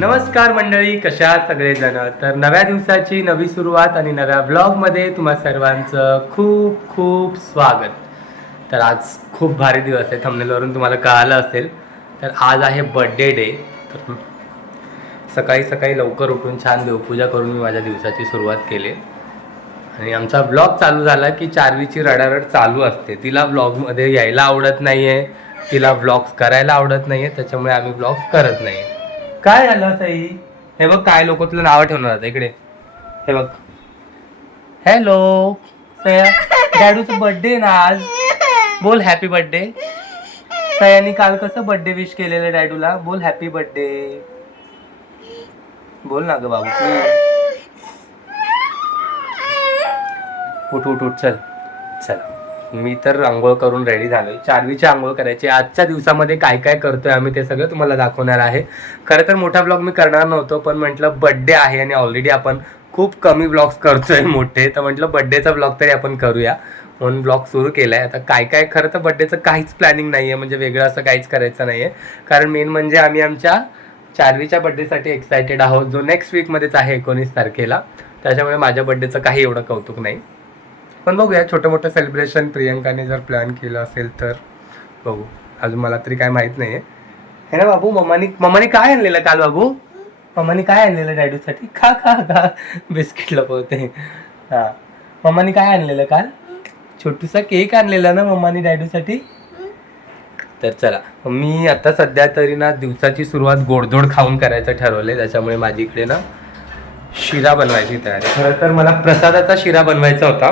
नमस्कार मंडळी, कशा आहात सगळेजण. तर नव्या दिवसाची नवी सुरुवात आणि नव्या ब्लॉगमध्ये तुम्हा सर्वांचं खूप खूप स्वागत. तर आज खूप भारी दिवस आहे, थंबनेलवरून तुम्हाला कळालं असेल. तर आज आहे बड्डे डे. तर सकाळी सकाळी लवकर उठून छान देवपूजा करून मी माझ्या दिवसाची सुरुवात केली आणि आमचा ब्लॉग चालू झाला की चार्वीची रडारड चालू असते. तिला ब्लॉगमध्ये यायला आवडत नाही आहे, तिला ब्लॉग्स करायला आवडत नाही आहे, त्याच्यामुळे आम्ही ब्लॉग्स करत नाही. काय झालं सई? हे बघ, काय लोक तुला नावं ठेवणार आता. इकडे हे बघ. हॅलो सया, डॅडूचा बर्थडे ना आज. बोल हॅपी बर्थडे. सयानी काल कसं बर्थडे विश केलेलं डॅडूला. बोल हॅपी बर्थडे. बोल ना ग बाबू. उठ उठ उठ, चल चल. मी तर आंघोळ करून रेडी झालोय. चार्वीची आंघोळ करायची. आजच्या दिवसामध्ये काय काय करतोय आम्ही ते सगळं तुम्हाला दाखवणार आहे. खरं तर मोठा ब्लॉग मी करणार नव्हतो, पण म्हटलं बड्डे आहे आणि ऑलरेडी आपण खूप कमी ब्लॉग्स करतोय मोठे, तर म्हटलं बड्डेचा ब्लॉग तरी आपण करूया म्हणून ब्लॉग सुरू केला आहे. आता काय काय, खरं तर बड्डेचं काहीच प्लॅनिंग नाही आहे, म्हणजे वेगळं असं काहीच करायचं नाही आहे. कारण मेन म्हणजे आम्ही आमच्या चार्वीच्या बड्डेसाठी एक्सायटेड आहोत, जो नेक्स्ट वीकमध्येच आहे 19 तारखेला. त्याच्यामुळे माझ्या बड्डेचं काही एवढं कौतुक नाही, पण बघूया छोटं मोठं सेलिब्रेशन प्रियंकाने जर प्लॅन केलं असेल तर बघू. अजून मला तरी काय माहीत नाही आहे. हे ना बाबू, मम्माने काय आणलेलं काल बाबू? मम्माने काय आणलेलं डॅडूसाठी? खा खा खा, बिस्किट लपवते. हां, मम्माने काय आणलेलं काल? छोटूसा केक आणलेला ना मम्माने डॅडूसाठी. तर चला, मी आता सध्या तरी ना दिवसाची सुरुवात गोडधोड खाऊन करायचं ठरवलं आहे. त्याच्यामुळे माझी इकडे ना शिरा बनवायची तयारी. खरं तर मला प्रसादाचा शिरा बनवायचा होता,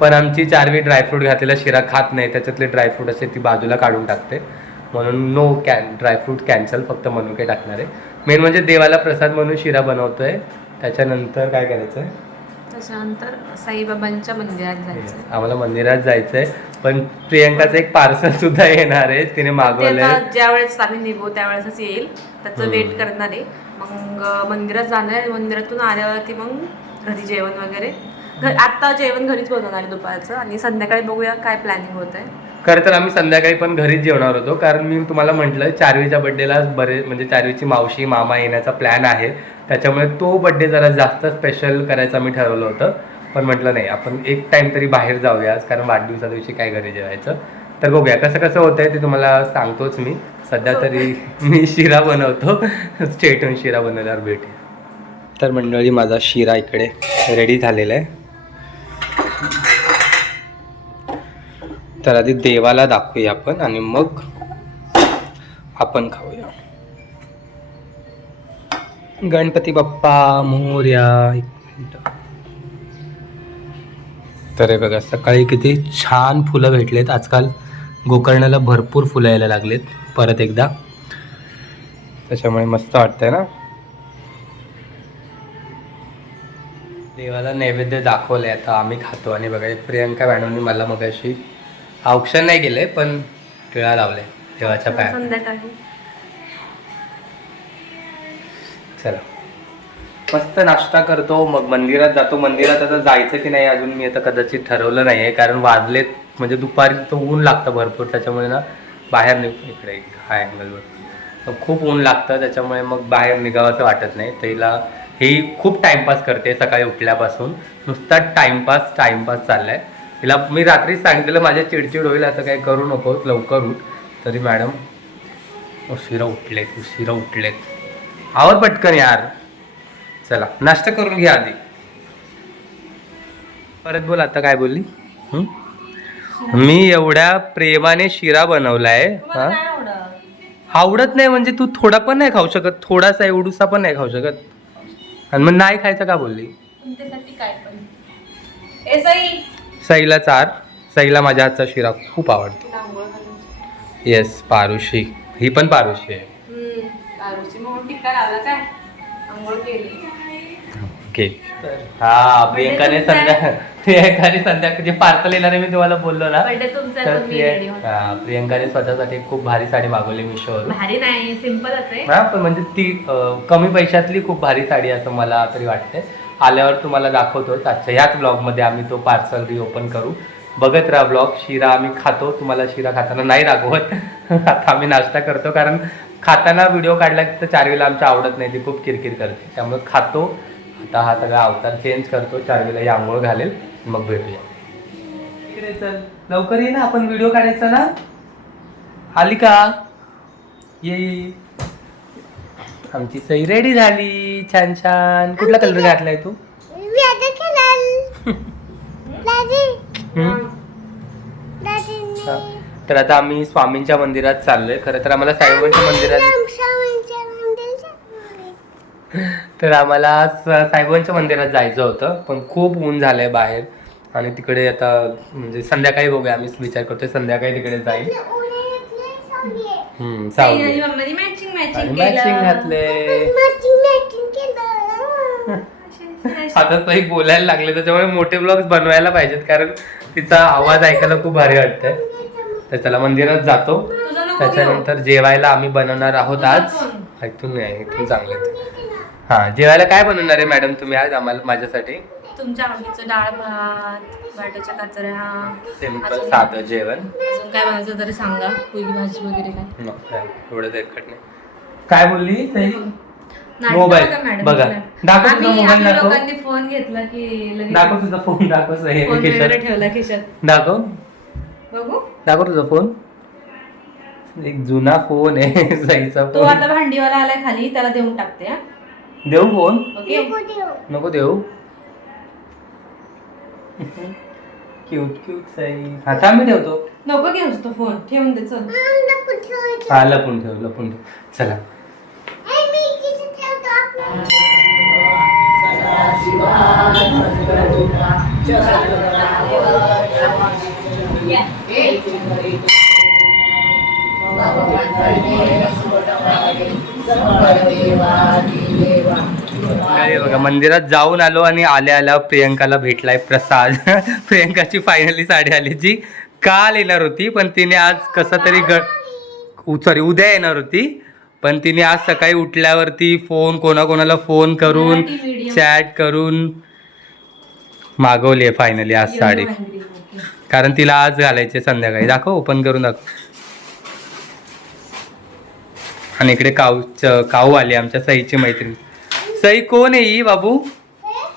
पण आमची चार्वी ड्रायफ्रूट घातलेला शिरा खात नाही. त्याच्यातले ड्रायफ्रूट असे ती बाजूला काढून टाकते, म्हणून ड्रायफ्रूट कॅन्सल, फक्त मनुके टाकणार आहे. मेन म्हणजे देवाला प्रसाद म्हणून शिरा बनवतोय. त्याच्यानंतर काय करायचं आहे? त्याच्यानंतर साईबाबांच्या मंदिरात जायचं. आम्हाला मंदिरात जायचं आहे, पण प्रियंकाचं एक पार्सल सुद्धा येणार आहे, तिने मागवलं आहे. ज्या वेळेस आम्ही निघू त्यावेळेसच येईल, त्याचं वेट करणार आहे. मग मंदिरात जाणार आहे, मंदिरातून आल्यावरती मग घरी जेवण वगैरे. आत्ता जेवण घरीच बनवणार आहे दुपारचं, आणि संध्याकाळी बघूया काय प्लॅनिंग होत आहे. खरं तर आम्ही संध्याकाळी पण घरीच जेवणार होतो, कारण मी तुम्हाला म्हटलं चार्वीच्या बड्डेला म्हणजे चार्वीची मावशी मामा येण्याचा प्लॅन आहे. त्याच्यामुळे तो बड्डे जरा जास्त स्पेशल करायचा मी ठरवलं होतं, पण म्हटलं नाही, आपण एक टाइम तरी बाहेर जाऊया, कारण वाढदिवसा दिवशी काय घरी जेवायचं. तर बघूया कसं कसं होतंय ते तुम्हाला सांगतोच मी. सध्या तरी मी शिरा बनवतो, स्टेटून शिरा बनवल्यावर भेटेल. तर मंडळी, माझा शिरा इकडे रेडी झालेला आहे. तर आधी देवाला दाखवूया आपण आणि मग आपण खाऊया. गणपती बाप्पा मोरया. एक मिनिट. तर हे बघा, सकाळी किती छान फुलं भेटलेत. आजकाल गोकर्णाला भरपूर फुलं यायला लागलेत परत एकदा, त्याच्यामुळे मस्त वाटतंय ना. देवाला नैवेद्य दाखवलंय, आता आम्ही खातो. आणि बघा, प्रियंका मॅडमनी मला मगाशी औक्षण नाही केलंय, पण टिळा लावलाय देवाच्या पायात. संध्याकाळी चला, मस्त नाश्ता करतो, मग मंदिरात जातो. मंदिरात आता जायचं की नाही अजून मी आता कदाचित ठरवलं नाही आहे, कारण वाजलेत म्हणजे दुपारी तर ऊन लागतं भरपूर. त्याच्यामुळे ना बाहेर इकडे हाय अँगलवर खूप ऊन लागतं, त्याच्यामुळे मग बाहेर निघावं असं वाटत नाही. तिला ही खूप टाइमपास करते सकाळी उठल्यापासून, नुसता टाइमपास चाललाय. तिला मी रात्रीच सांगितलेलं माझ्या चिडचिड होईल, असं काही करू नकोस, लवकर उठ. तरी मॅडम उशिरा उठलेत. आवर पटकन यार. चला, नाश्ता करून घ्या आधी. परत बोल, आता काय बोलली? मी एवढ्या प्रेमाने शिरा बनवलाय. आवडत नाही म्हणजे तू थोडा पण नाही खाऊ शकत? थोडासा एवढूसा पण नाही खाऊ शकत? आणि मग नाही खायचं का बोलली? सईला चार. सईला माझ्या हातचा शिरा खूप आवडतो. येस, पारुशी. ही पण पारुशी आहे. ओके. हा, प्रियंकाने संध्याकाळची पार्सल येणार आहे, मी तुम्हाला बोललो ना. तर प्रियंकाने स्वतःसाठी खूप भारी साडी मागवली मिशोवरून. भारी नाही, सिंपलच आहे. हा, पण म्हणजे ती कमी पैशातली खूप भारी साडी असं मला तरी वाटते. आल्यावर तुम्हाला दाखवतोच. आजच्या ह्याच ब्लॉगमध्ये आम्ही तो पार्सल रिओपन करू. बघत राहा ब्लॉग. शिरा आम्ही खातो, तुम्हाला शिरा खाताना नाही रागवत. आता आम्ही नाश्ता करतो, कारण खाताना व्हिडिओ काढला तर चारवीला आमच्या आवडत नाही, ती खूप किरकिर करते, त्यामुळे खातो. आता हा सगळा अवतार चेंज करतो, चारवीला ही आंघोळ घालेल, मग भेटूया. इकडे चल, लवकर ये ना, आपण व्हिडिओ काढायचा ना. आली का? ये. आमची सई रेडी झाली, छान छान. कुठला कलर घातलाय तू? तर आता आम्ही स्वामींच्या मंदिरात चाललोय. खरं तर आम्हाला साईबाबांच्या मंदिरात साईबाबांच्या मंदिरात जायचं होतं, पण खूप ऊन झालंय बाहेर आणि तिकडे आता म्हणजे संध्याकाळी बघूया. आम्ही विचार करतोय संध्याकाळी तिकडे जाईल. सावली मॅचिंग घातले. आता तो एक बोलायला लागले, त्याच्यामुळे मोठे ब्लॉग्स बनवायला पाहिजेत, कारण तिचा आवाज ऐकायला खूप भारी वाटतंय. तर चला मंदिरात जातो, त्याच्यानंतर जेवायला आम्ही बनवणार आहोत आज. ऐकून नाही, इथून चांगले. हा, जेवायला काय बनवणार आहे मॅडम तुम्ही आज आम्हाला? माझ्यासाठी तुमच्या आवडीचं डाळ भात, बटाट्याच्या काचऱ्या, सिंपल साधं जेवण. अजून काय बनायचं तरी सांगा, पुरी भाजी वगैरे काय. एवढं देखत नाही. काय बोलली ताई? नाटकं मोबाईल बघा मॅडम. बघा, दाखव तुझा मोबाईल. आम्ही दाखव, लोकांनी फोन घेतला की लगेच दाखव तुझा फोन. दाखव सही फोन वगैरे खिशात. ठेवला खिशात. दाखव, बघू दाखव तुझा फोन. एक जुना फोन आहे सईचा तो फोन. आता भांडीवाला आलाय खाली, त्याला देऊन टाकते. हा, देऊ फोन? ओके. नको देऊ. Cute cute Sai. आता मी ठेवतो. नको घेऊस तो फोन, ठेवून दे. चल हा, लपून ठेव, लपून ठेव. चला. बघा, मंदिरात जाऊन आलो आणि आल्या आल्या प्रियंकाला भेटलाय प्रसाद. प्रियंकाची फायनली साडी आली, जी काल येणार होती, पण तिने आज कसं तरी सॉरी उद्या येणार होती, पण तिने आज सकाळी उठल्यावरती फोन कोणाकोणाला फोन करून चॅट करून मागवली आहे फायनली आज साडी, कारण तिला आज घालायची संध्याकाळी. दाखव, ओपन करून दाखव. आणि इकडे काऊ आली, आमच्या सईची मैत्रीण. सई कोण आहे ही बाबू?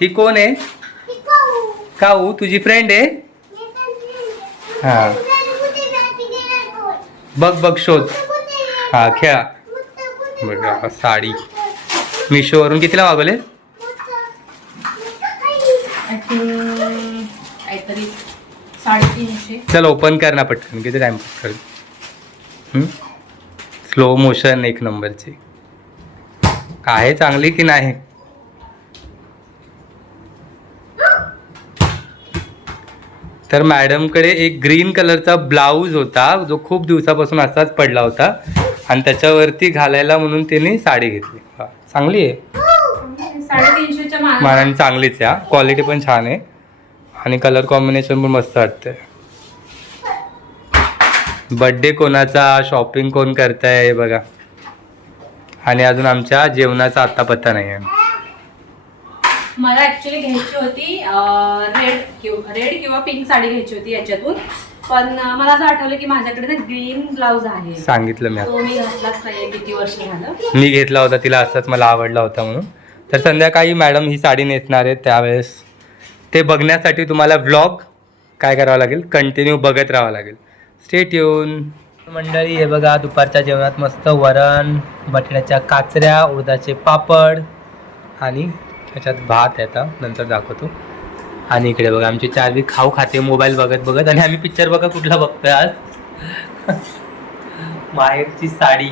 ही कोण आहे? काऊ तुझी फ्रेंड आहे? हा, बघ बघ शोध. हा, खेळा. बघा साडी मिशोवरून कितीला मागवले? काहीतरी 350. चल ओपन कर ना पटकन, किती टाइम कर. स्लो मोशन एक नंबरची आहे, चांगली की नाही? तर मॅडमकडे एक ग्रीन कलरचा ब्लाऊज होता, जो खूप दिवसापासून असाच पडला होता, आणि त्याच्यावरती घालायला म्हणून तिने साडी घेतली. हा, चांगली आहे. 350च्या मानाने चांगलीच आहे. क्वालिटी पण छान आहे आणि कलर कॉम्बिनेशन पण मस्त वाटतंय. बर्थडे कोणाचा, शॉपिंग कोण करताय बघा. आणि अजून आमच्या जेवणाचा आत्ता पत्ता नाही आहे. मला ऍक्च्युली घ्यायची होती रेड किंवा पिंक साडी घ्यायची होती याच्यातून, पण मला असं आठवलं की माझ्याकडे ना ग्रीन ब्लाऊज आहे. सांगितलं मी, तो मी घातलाच नाही किती वर्ष झालं. मी घेतला होता तिला, असाच मला आवडला होता म्हणून. तर संध्याकाळी मॅडम ही साडी नेसणार आहेत, त्यावेळेस ते बघण्यासाठी तुम्हाला व्लॉग काय करावं लागेल, कंटिन्यू बघत राहावं लागेल. Stay tune. मंडळी हे बघा, दुपारच्या जेवणात मस्त वरण, बटाट्याच्या काचऱ्या, उडदाचे पापड आणि त्याच्यात भात आहे, आता नंतर दाखवतो. आणि इकडे बघा आमची चारवी खाऊ खाते मोबाईल बघत बघत. आणि आम्ही पिक्चर बघा कुठला बघतोय आज. माहेरची साडी.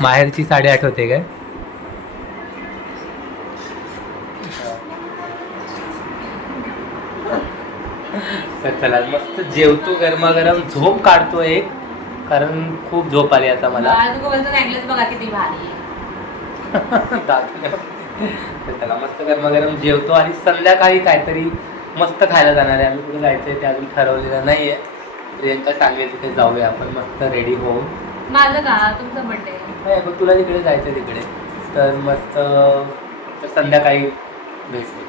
माहेरची साडी आठवते काय? तर चला मस्त जेवतो, गरमागरम झोप काढतो एक, कारण खूप झोप आली आता मला. बघा किती भारी. तर त्याला मस्त गरमागरम जेवतो आणि संध्याकाळी काहीतरी मस्त खायला जाणार आहे. आम्ही कुठे जायचंय ते अजून ठरवलेलं नाहीये. प्रियंका सांगेल तिथे जाऊया आपण मस्त रेडी होऊन. माझं का? तुमचा बर्थडे नाही बघ, तुला तिकडे जायचं तिकडे, तर मस्त तर संध्याकाळी भेटू.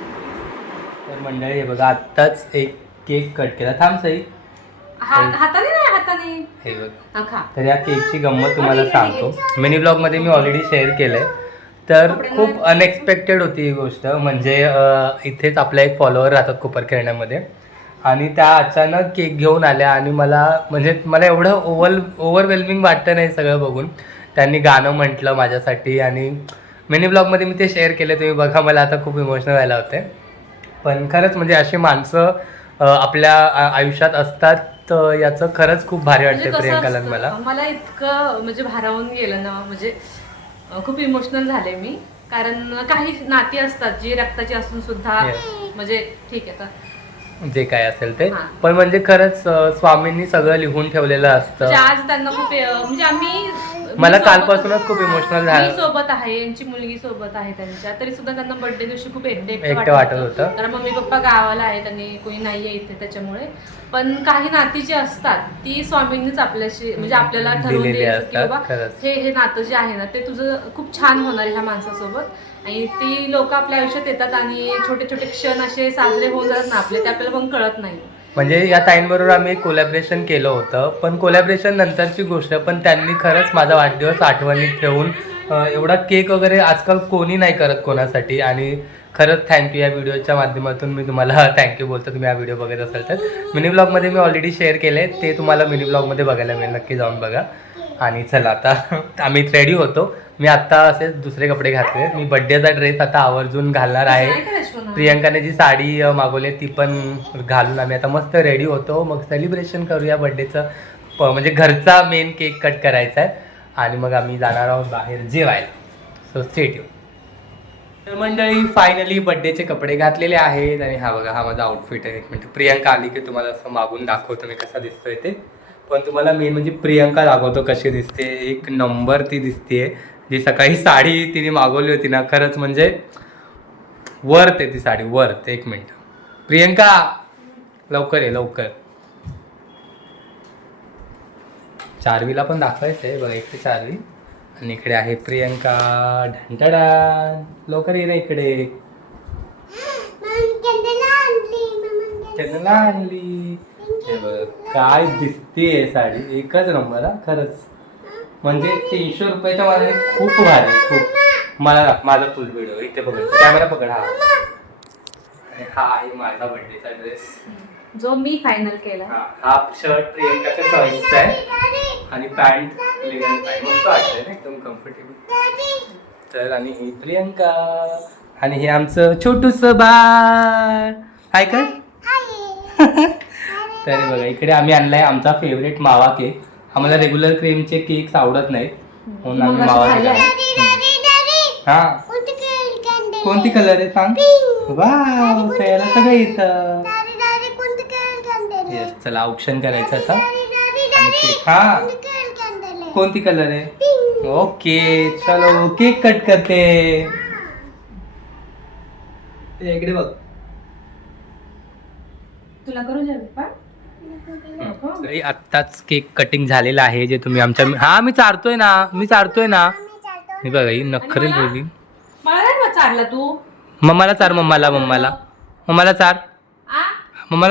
तर मंडळी हे बघा, आत्ताच एक केक कट केला. थांब सई, हाताने नाही, हाताने. हे बघ. हा, खा. तर या केकची गंमत तुम्हाला सांगतो. मिनी ब्लॉगमध्ये मी ऑलरेडी शेअर केलंय. तर खूप अनएक्सपेक्टेड होती ही गोष्ट. म्हणजे इथेच आपल्या एक फॉलोअर राहतात कोपरखेरण्यामध्ये आणि त्या अचानक केक घेऊन आल्या आणि मला एवढं ओव्हरवेल्मिंग वाटतं नाही सगळं बघून. त्यांनी गाणं म्हटलं माझ्यासाठी आणि मिनी ब्लॉगमध्ये मी ते शेअर केले. तुम्ही बघा, मला आता खूप इमोशनल व्हायला होते. पण खरंच म्हणजे अशी माणसं आपल्या आयुष्यात असतात, याचं खरंच खूप भारी वाटते प्रियंकाला मला इतकं म्हणजे भारावून गेलं ना, म्हणजे खूप इमोशनल झाले मी. कारण काही नाती असतात जी रक्ताची असून सुद्धा म्हणजे ठीक आहे जे काय असेल ते, पण म्हणजे खरंच स्वामींनी सगळं लिहून ठेवलेलं असतं. म्हणजे आज त्यांना खूप म्हणजे आम्ही मला कालपासूनच खूप इमोशनल झालं. मी सोबत आहे, यांची मुलगी सोबत आहे त्यांच्या, तरी सुद्धा त्यांना बर्थडे दिवशी खूप एकटं वाटत होतं. कारण मम्मी पप्पा गावाला आहेत आणि कोणी नाहीये इथे त्याच्यामुळे. पण काही नाती जी असतात ती स्वामींनीच आपल्याशी म्हणजे आपल्याला ठरवून द्यायचं की बाबा हे नातं जे आहे ना ते तुझं खूप छान होणार आहे ह्या माणसासोबत. आणि ती लोक आपल्या आयुष्यात येतात आणि छोटे छोटे क्षण असे साजरे होऊन जातात ना आपले, ते आपल्याला पण कळत नाही. म्हणजे या ताईंबरोबर आम्ही एक कोलॅबरेशन केलं होतं, पण कोलॅबरेशन नंतरची गोष्ट. पण त्यांनी खरंच माझा वाढदिवस आठवणीत ठेवून एवढा केक वगैरे आजकाल कोणी नाही करत कोणासाठी. आणि खरंच थँक्यू. या व्हिडिओच्या माध्यमातून मी तुम्हाला थँक्यू बोलतो, तुम्ही हा व्हिडिओ बघत असाल तर. मिनी ब्लॉगमध्ये मी ऑलरेडी शेअर केले, ते तुम्हाला मिनी ब्लॉगमध्ये बघायला मिळेल, नक्की जाऊन बघा. आणि चला आता आम्ही रेडी होतो. मी आत्ता असेच दुसरे कपडे घातले. मी बड्डेचा ड्रेस आता आवर्जून घालणार आहे. प्रियंकाने जी साडी मागवली ती पण घालून आम्ही आता मस्त रेडी होतो. मग सेलिब्रेशन करूया बड्डेचं. म्हणजे घरचा मेन केक कट करायचा आहे आणि मग आम्ही जाणार आहोत बाहेर जेवायला. So stay tune. तर मंडळी फायनली बड्डेचे कपडे घातलेले आहेत आणि हा बघा, हा माझा आउटफिट आहे. एक मिनिट, प्रियंका आली की तुम्हाला असं मागून दाखवतो मी कसा दिसतोय ते. पण तुम्हाला मेन म्हणजे प्रियंका दाखवतो कशी दिसते. एक नंबर ती दिसते. जी सकाळी साडी तिने मागवली होती ना, खरंच म्हणजे वर्थ आहे ती साडी, वर्थ. एक मिनिट प्रियंका, लवकर ये लवकर. चारवीला पण दाखवायचं आहे बघा, एक ते चारवी. आणि इकडे आहे प्रियंका. ढंटडा, लवकर ये ना इकडे. चंदला आणली. काय दिसते साडी, एकच नंबर हा खरंच. म्हणजे 300 रुपयाच्या मानाने खूप भारी, खूप. मला माझा फुल व्हिडिओ इथे बघ, कॅमेरा पकड. हा आणि हा आहे माझा बर्थडेचा ड्रेस जो मी फायनल केला. हा शर्ट प्रियंकाच्या चॉईसचा आहे आणि पॅन्ट लेगन पॅन्ट मस्त वाटतंय ना, एकदम कम्फर्टेबल. तर आणि ही प्रियंका आणि हे आमचं छोटूसं बाळ. हाय का? तर बघा, इकडे आम्ही आणलाय आमचा फेवरेट मावा केक. आम्हाला रेग्युलर क्रीमचे केक्स आवडत नाहीत म्हणून आम्ही मावा केक. हा, कोणती कलर आहे सांग? वाव, सगळ्याला सगळं येतं. येस, चला ऑप्शन करायचं आता. आणि केक, हा कोणती कलर आहे? ओके, चलो केक कट करते. इकडे बघ. तुला करू आत्ताच केक कटिंग झालेला आहे, जे तुम्ही आमच्या. हा मी चारतोय ना. मी बघा ही नखरे बोलली. मला नाही चारला तू. मम्माला चार, मम्माला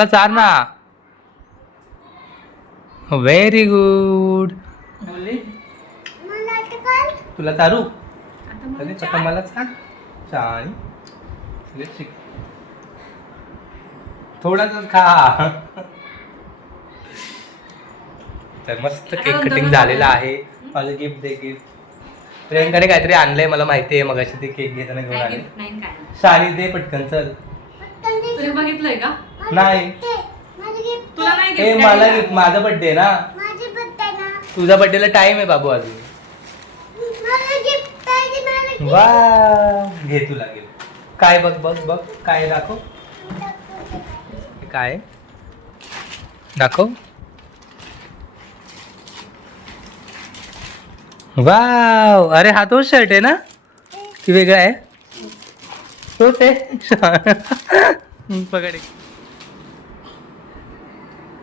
चार ना. Very good. तुला चारू आता मला चार. थोडासा खा. तर मस्त केक कटिंग झालेला आहे. माझं गिफ्ट दे, गिफ्ट. प्रियंकाने काहीतरी आणलंय मला माहिती आहे, मग अशी ते केक घेताना घेऊन आले. साडी दे पटकन, चल. बघितलंय का? नाही, तुला नाही. ए मला गिफ्ट, माझा बर्थडे ना. तुझा बर्थडेला टाइम आहे बाबू अजून. वा, घे तुला गिफ्ट. काय बघ बघ बघ, काय दाखव. काय दाखव. वाव, अरे हा तोच शर्ट आहे ना की वेगळा आहे? तोच आहे. पकड.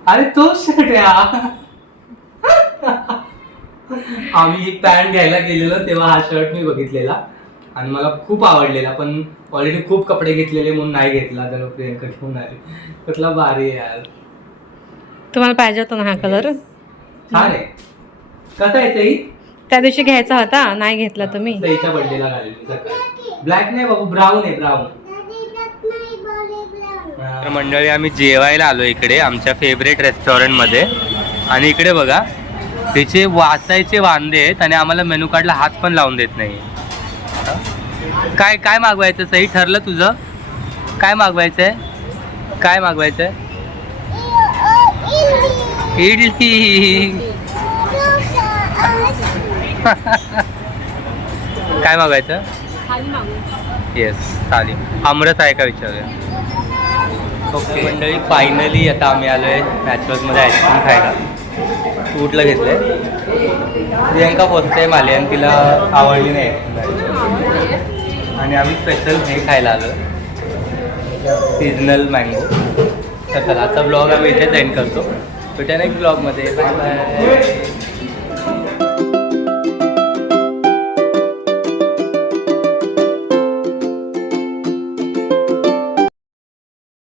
अरे तोच शर्ट आहे हा. आम्ही एक पॅन्ट घ्यायला गेलेलो तेव्हा हा शर्ट मी बघितलेला आणि मला खूप आवडलेला, पण ऑलरेडी खूप कपडे घेतलेले म्हणून नाही घेतला. तर प्रियंका घेऊन आली. कुठला भारी आहे यार. तुम्हाला पाहिजे होता ना हा कलर? छान आहे. कसा आहे ते? त्या दिवशी घ्यायचा होता, नाही घेतला तुम्ही. त्याच्या बर्थडेला घालेल मी सकाळी. ब्लॅक नाही बाबू, ब्राऊन आहे, ब्राऊन. तर मंडळी आम्ही जेवायला आलो इकडे आमच्या फेवरेट रेस्टॉरंटमध्ये. आणि इकडे बघा त्याचे वाचायचे वांदे आहेत आणि आम्हाला मेनू कार्डला हात पण लावून देत नाही. काय काय मागवायचं? सही ठरलं तुझं? काय मागवायचं आहे? काय मागवायचं आहे? इडली. काय मागवायचं? येस थाली. आमरस आहे का विचारूया. ओके मंडळी, फायनली आता आम्ही आलो आहे नॅचरल्समध्ये आईस्क्रीम खायला. कुठलं घेतलं आहे? प्रियंका फर्स्ट टाईम आली आणि तिला आवडली नाही. आणि आम्ही स्पेशल हे खायला आलो, सीजनल मँगो. तर चला आजचा ब्लॉग आम्ही इथेच एंड करतो. भेटूया नेक्स्ट ब्लॉगमध्ये. Bye bye.